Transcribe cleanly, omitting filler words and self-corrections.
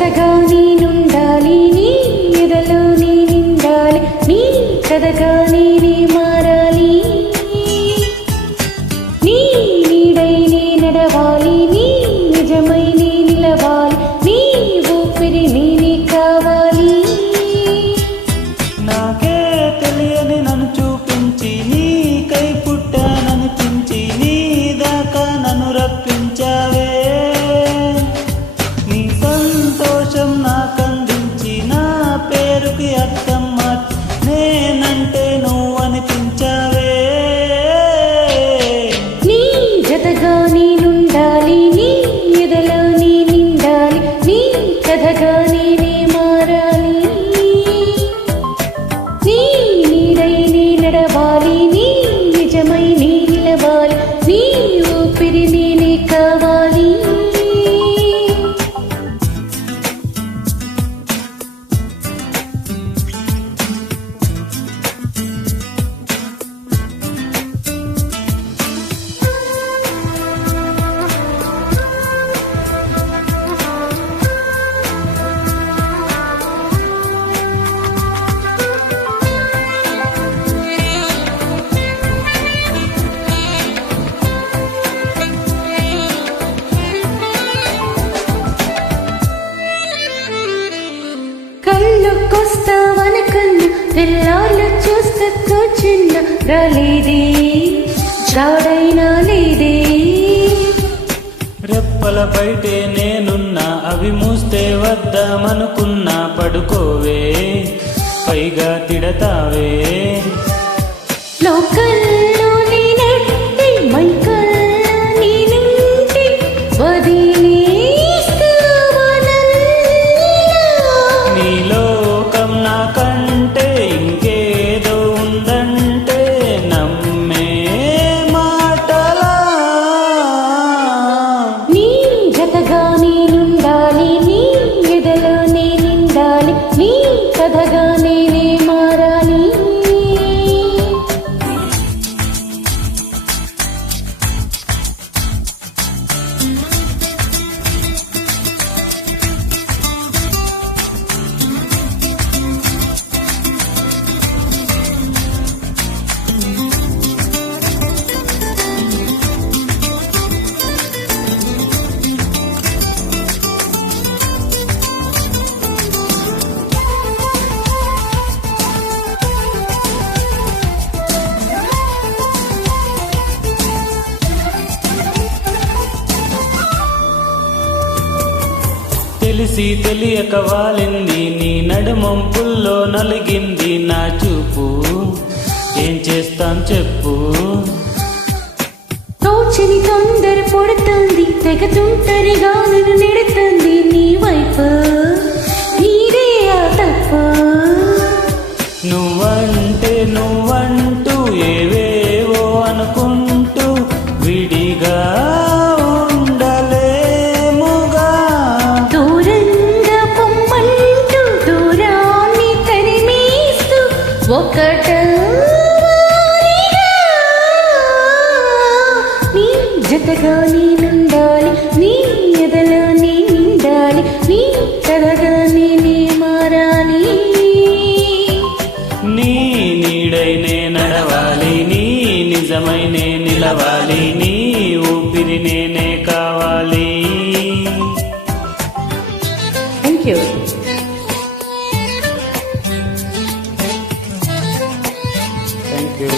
జతగా నేనుండాలి, నీ ఎదలో నేనుండాలి, నీ కథగా నేనే మారాలి, నీ నీడై నే నడవాలి, నీ నిజమై నే నిలవాలి, నీ ఊపిరి నేనే కావాలి. నాకే తెలియని నన్ను చూపించి నీకై పుట్టాననిపించి నీ దాకా నన్ను రప్పించావే. నీ సంతోషం నాకందించి నా పేరుకి అర్థం మార్చి నేనంటే నువ్వు అనిపించావే. నీ జతగా నేనుండాలి, నీ ఎదలో నేనుండాలి, నీ కథగా నేనే మారాలి, నీ నీడై నే నడవాలి, నీ నిజమై నే నిలవాలి, నీ ఊపిరి నేనే కావాలి. కళ్ళకొస్తావనుకున్న తెల్లార్లు చూస్తూ కూర్చున్న రాలేదే, జాడైనా లేదే. రెప్పల బయటే నేనున్నా అవి మూస్తే వద్దామనుకున్నా పడుకోవే పైగా తిడతావే. లోకల్లో నేనంటే మైకల్లో నేనంటే వదిలేస్తావా నన్ను? నీ లోకం నాకంటే ఇంకేదో ఉందంటే నమ్మే మాటలా. నీ జతగా నేనుండాలి, నీ ఎదలో నేనుండాలి, నీ కథగా నేనే మారాలి. తెలిసి తెలియక వాలింది నీ నడుమంపుల్లో నలిగింది నా చూపు. ఏం చేస్తాం చెప్పు. తోచని తొందర పొడుతుంది, తెగతుంటరిగా నన్ను నెడుతుంది నీ వైపు, నీదే ఆ తప్పు. నువ్వంటూ ఏవేవో అనుకుంటూ విడిగా ఉండలేముగా. దూరంగా పొమ్మంటూ దూరాన్ని తరిమేస్తూ ఒకటవానిగా. నీ జతగా నేనుండాలి, నీ ఎదలో నేనుండాలి, నీ కథగా నేనే మారాలి, నీ నీడై నే నడవాలి, నీ నిజమై నే నిలవాలి, నీ ఊపిరి నేనే కావాలి. Thank you. Thank you.